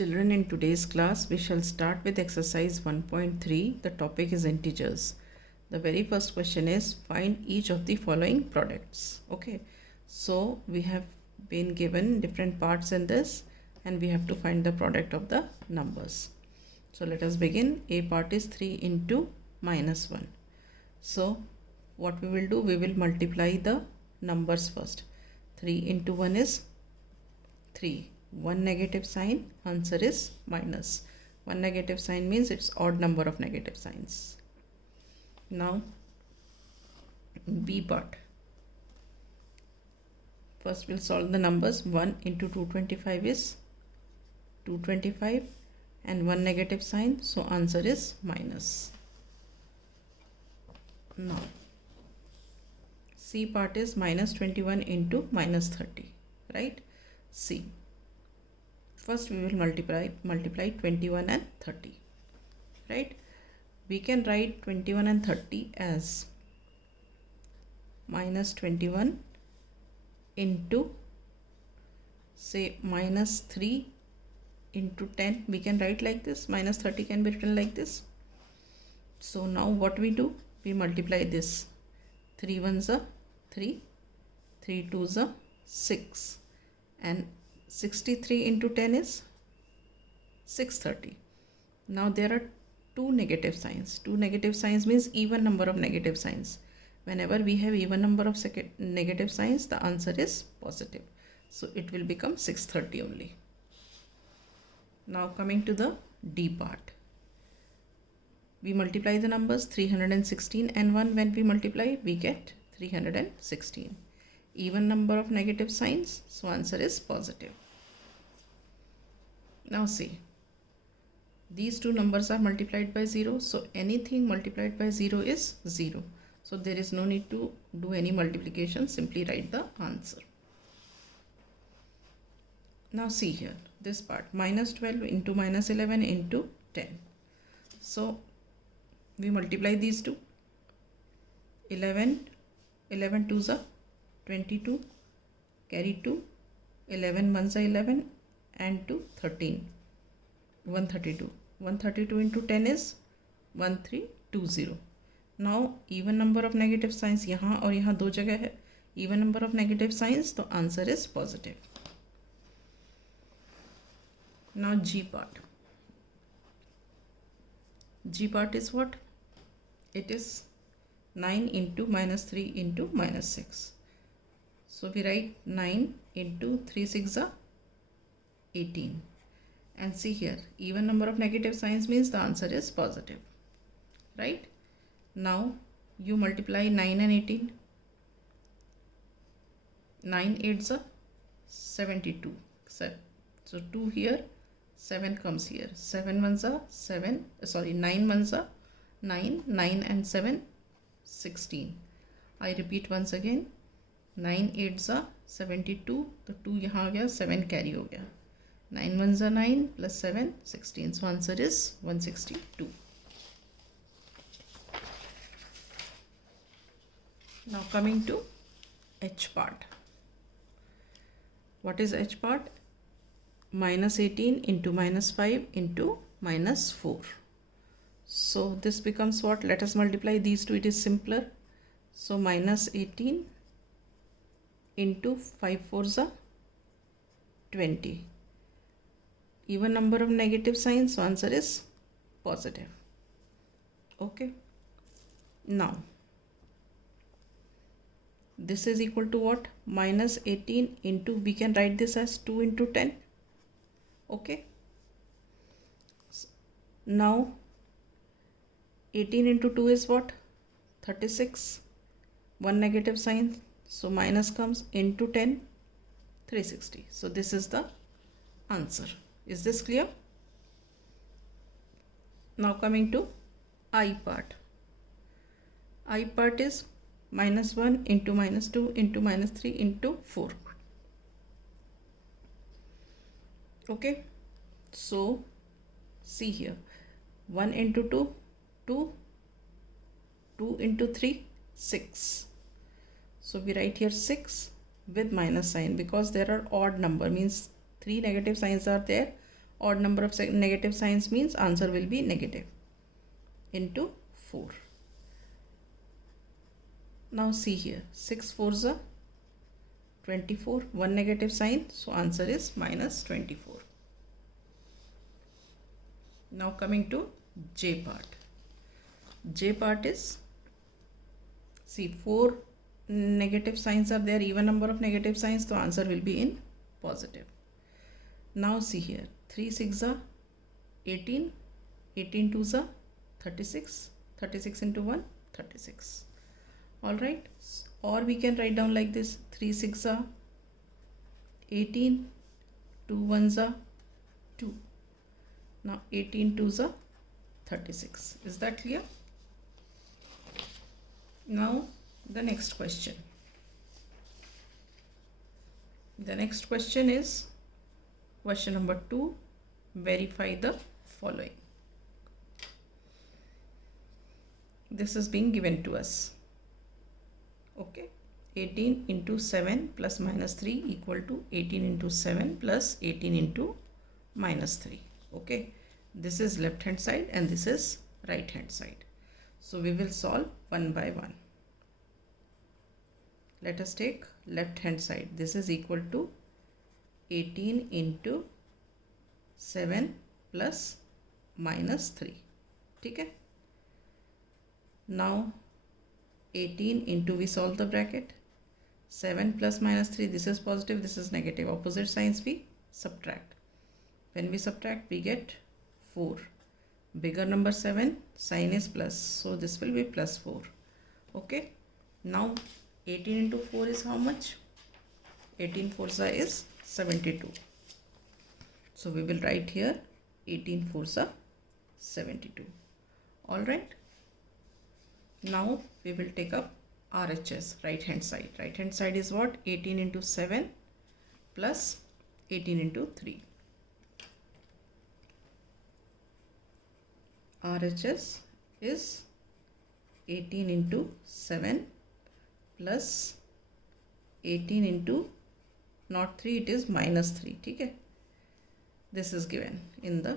Children, in today's class, we shall start with exercise 1.3. The topic is integers. The very first question is find each of the following products. Okay, so we have been given different parts in this and we have to find the product of the numbers. So let us begin. A part is 3 into minus 1. So what we will do, we will multiply the numbers first. 3 into 1 is 3. One negative sign, answer is minus. One negative sign means it's odd number of negative signs. Now B part. First we'll solve the numbers. 1 into 225 is 225 and one negative sign, so answer is minus. Now C part is minus 21 into minus 30, right? C. First we will multiply 21 and 30, right? We can write 21 and 30 as minus 21 into, say, minus 3 into 10. We can write like this. Minus 30 can be written like this. So now what we do, we multiply this. 3 ones are 3, 3 twos are 6, and 63 into 10 is 630. Now there are two negative signs. Two negative signs means even number of negative signs. Whenever we have even number of negative signs, the answer is positive. So it will become 630 only. Now coming to the D part. We multiply the numbers 316 and 1. When we multiply, we get 316. Even number of negative signs, so answer is positive. Now see, these two numbers are multiplied by 0, so anything multiplied by 0 is 0. So there is no need to do any multiplication, simply write the answer. Now see here, this part, minus 12 into minus 11 into 10. So we multiply these two. 11 twos are 22, carry 2, 11 ones are 11 and 2, 13, 132. 132 into 10 is 1320. Now even number of negative signs यहाँ और यहाँ दो जगह है. Even number of negative signs, तो answer is positive. Now G part. G part is what? It is 9 into minus 3 into minus 6. So we write 9 into 3 6 are 18. And see here, even number of negative signs means the answer is positive, right? Now you multiply 9 and 18. 9 8s are 72. So 2 here, 7 comes here. 7 ones are 7. Sorry, 9 ones are 9. 9 and 7, 16. I repeat once again. 9 8s are 72. तो 2 यहाँ आ गया, 7 carry हो गया. 9 ones are 9 plus 7, 16. So answer is 162. Now coming to H part. What is H part? Minus 18 into minus 5 into minus 4. So this becomes what? Let us multiply these two. It is simpler. So minus 18 into 5 fours are 20. Even number of negative signs, so answer is positive. Okay. Now this is equal to what? Minus 18 into, we can write this as 2 into 10. Okay. Now 18 into 2 is what? 36. One negative sign, so minus comes, into 10, 360. So this is the answer. Is this clear? Now coming to I part. I part is minus 1 into minus 2 into minus 3 into 4. Okay. So see here. 1 into 2, 2. 2 into 3, 6. So we write here 6 with minus sign because there are odd number, means 3 negative signs are there odd number of negative signs means answer will be negative into 4. Now see here, 6 4s are 24, one negative sign, so answer is minus 24. Now coming to J part. J part is, see, 4 negative signs are there, even number of negative signs, so answer will be in positive. Now see here, 3 6 are 18, 18 2s are 36, 36 into 1, 36. Alright, or we can write down like this, 3 6 are 18, 2 1s are 2. Now 18 2s are 36. Is that clear? Now the next question. The next question is question number 2. Verify the following. This is being given to us. Okay, 18 into 7 plus minus 3 equal to 18 into 7 plus 18 into minus 3. Okay, this is left hand side and this is right hand side. So we will solve one by one. Let us take left hand side. This is equal to 18 into 7 plus minus 3. Okay. Now 18 into, we solve the bracket, 7 plus minus 3, this is positive, this is negative, opposite signs we subtract. When we subtract, we get 4. Bigger number 7, sign is plus, so this will be plus 4. Okay, now 18 into 4 is how much? 18 4s is 72. So we will write here 18 4s 72. Alright. Now we will take up RHS, right hand side. Right hand side is what? 18 into 7 plus 18 into 3. RHS is 18 into 7 plus 18 into, not 3, it is minus 3. Okay? This is given in the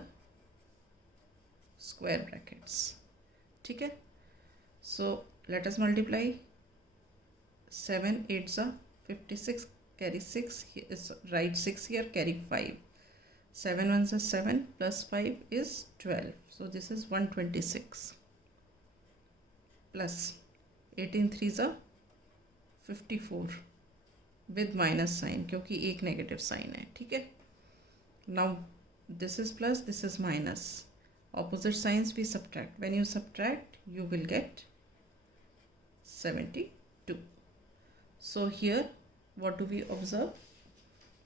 square brackets. Okay? So let us multiply. 7 8s are 56, carry 6, write 6 here, carry 5. 7 1s are 7 plus 5 is 12. So this is 126 plus 18 3s are 54 with minus sign क्योंकि एक negative sign है. ठीक है. Now this is plus, this is minus. Opposite signs we subtract. When you subtract, you will get 72. So here what do we observe?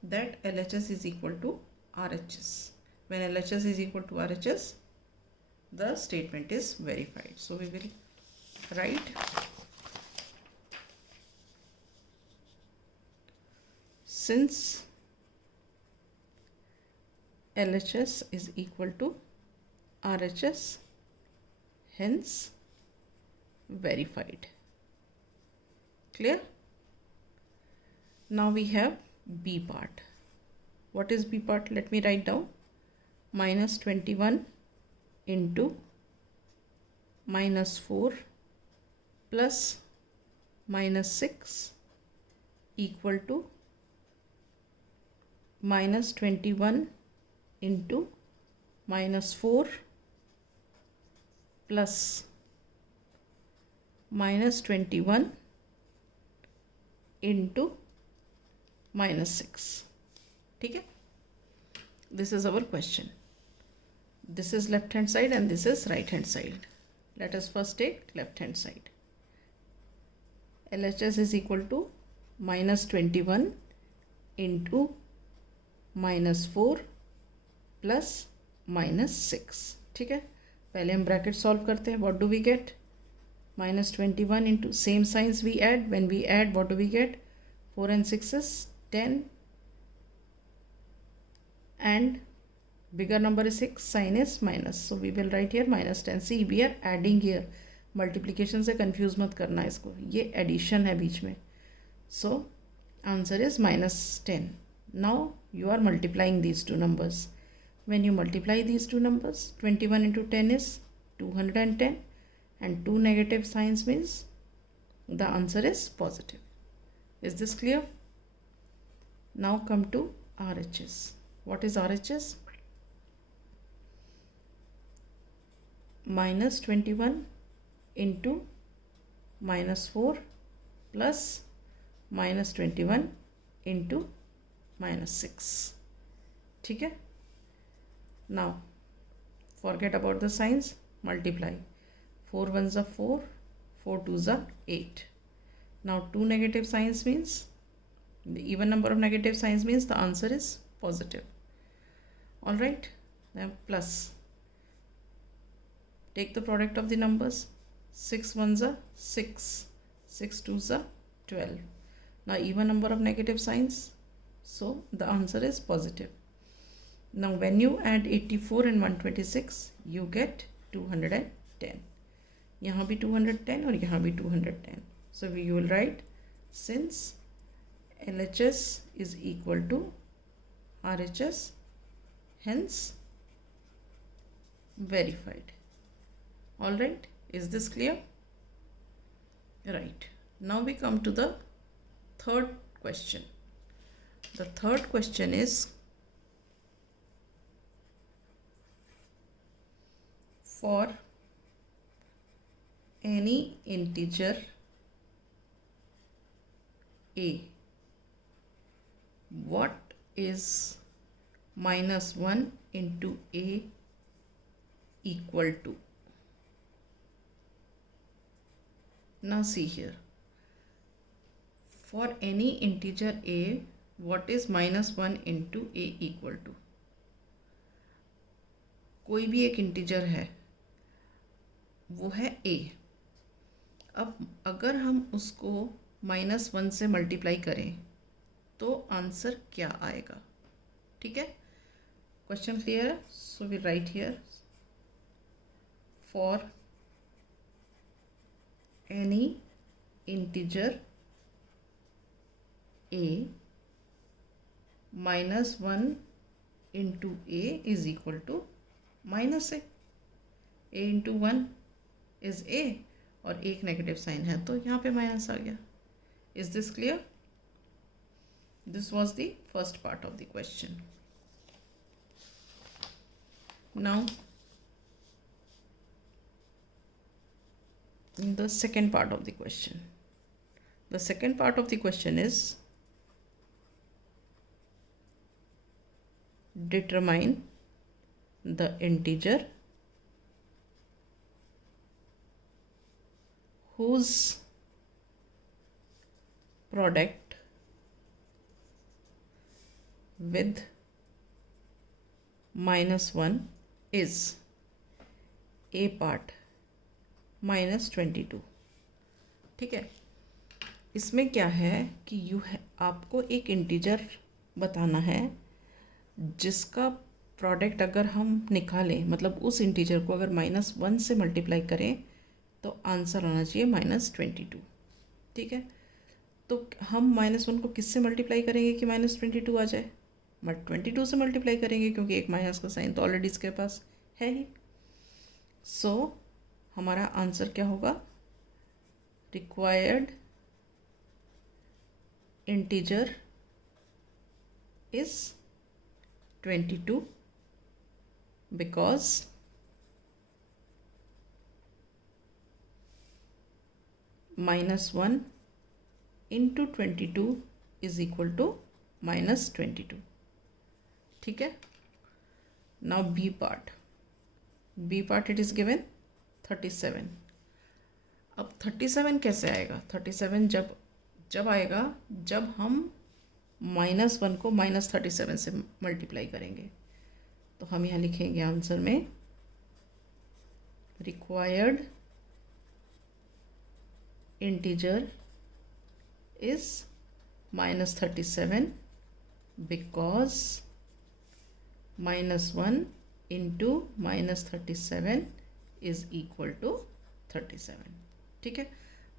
That LHS is equal to RHS. When LHS is equal to RHS, the statement is verified. So we will write since LHS is equal to RHS, hence verified. Clear? Now we have B part. What is B part? Let me write down. Minus 21 into minus 4 plus minus 6 equal to minus 21 into minus 4 plus minus 21 into minus 6. ठीक है? This is our question. This is left hand side and this is right hand side. Let us first take left hand side. LHS is equal to minus 21 into minus 4 plus minus 6. ठीक है? पहले हम bracket solve करते हैं. What do we get? Minus 21 into same signs we add. When we add, what do we get? 4 and 6 is 10 and bigger number is 6, sign is minus. So we will write here minus 10. See, we are adding here. Multiplication से confuse मत करना इसको. ये addition है बीच में. So answer is minus 10. Now you are multiplying these two numbers. When you multiply these two numbers, 21 into 10 is 210, and two negative signs means the answer is positive. Is this clear? Now come to RHS. What is RHS? Minus 21 into minus 4 plus minus 21 into minus 6. ठीक है? Now forget about the signs, multiply. 4 ones are 4, 4 twos are 8. Now two negative signs means, the even number of negative signs means the answer is positive. Alright, now plus. Take the product of the numbers. 6 ones are 6, 6 twos are 12. Now even number of negative signs, so the answer is positive. Now when you add 84 and 126, you get 210. यहाँ भी 210 और यहाँ भी 210. So we will write, since LHS is equal to RHS, hence verified. Alright, is this clear? Right. Now we come to the third question. The third question is, for any integer a, what is minus 1 into a equal to? Now see here, for any integer a, what is minus 1 into a equal to? कोई भी एक integer है, वो है a. अब अगर हम उसको माइनस 1 से मल्टीप्लाई करें तो आंसर क्या आएगा? ठीक है, क्वेश्चन क्लियर है? So we write here, for any integer a, minus 1 into a is equal to minus a. a into 1 is a और एक नेगेटिव साइन है तो यहाँ पे माइनस आ गया. Is this clear? This was the first part of the question. Now the second part of the question. The second part of the question is, determine the integer whose product with minus 1 is a part minus 22. ठीक है, इसमें क्या है कि आपको एक integer बताना है जिसका प्रोडक्ट अगर हम निकालें, मतलब उस इंटीजर को अगर माइनस 1 से मल्टीप्लाई करें तो आंसर आना चाहिए माइनस 22. ठीक है, तो हम माइनस 1 को किससे मल्टीप्लाई करेंगे कि माइनस 22 आ जाए? 22 से मल्टीप्लाई करेंगे क्योंकि एक माइनस का साइन तो ऑलरेडी इसके पास है ही. सो हमारा आंसर क्या होगा? Required integer is 22 because minus 1 into 22 is equal to minus 22. ठीक है, now B part. B part it is given 37. अब 37 कैसे आएगा? 37 जब आएगा जब हम माइनस 1 को माइनस 37 से मल्टीप्लाई करेंगे. तो हम यहाँ लिखेंगे आंसर में, required integer is minus 37 because minus 1 into minus 37 is equal to 37. ठीक है,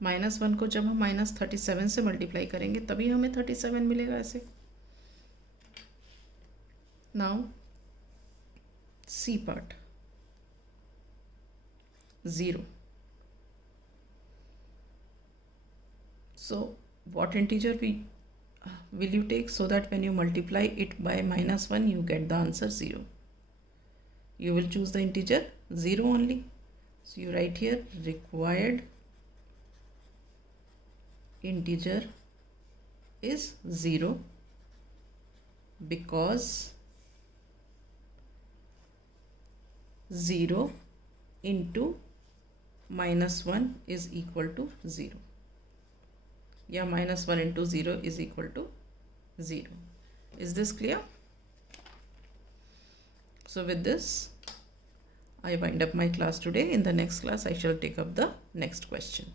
माइनस 1 को जब हम माइनस 37 से मल्टीप्लाई करेंगे तभी हमें 37 मिलेगा ऐसे. Now C part, 0. So what integer will you take, so that when you multiply it by -1 you get the answer 0? You will choose the integer 0 only. So you write here required integer is 0 because 0 into -1 is equal to 0. Yeah, -1 into 0 is equal to 0. Is this clear? So with this, I wind up my class today. In the next class, I shall take up the next question.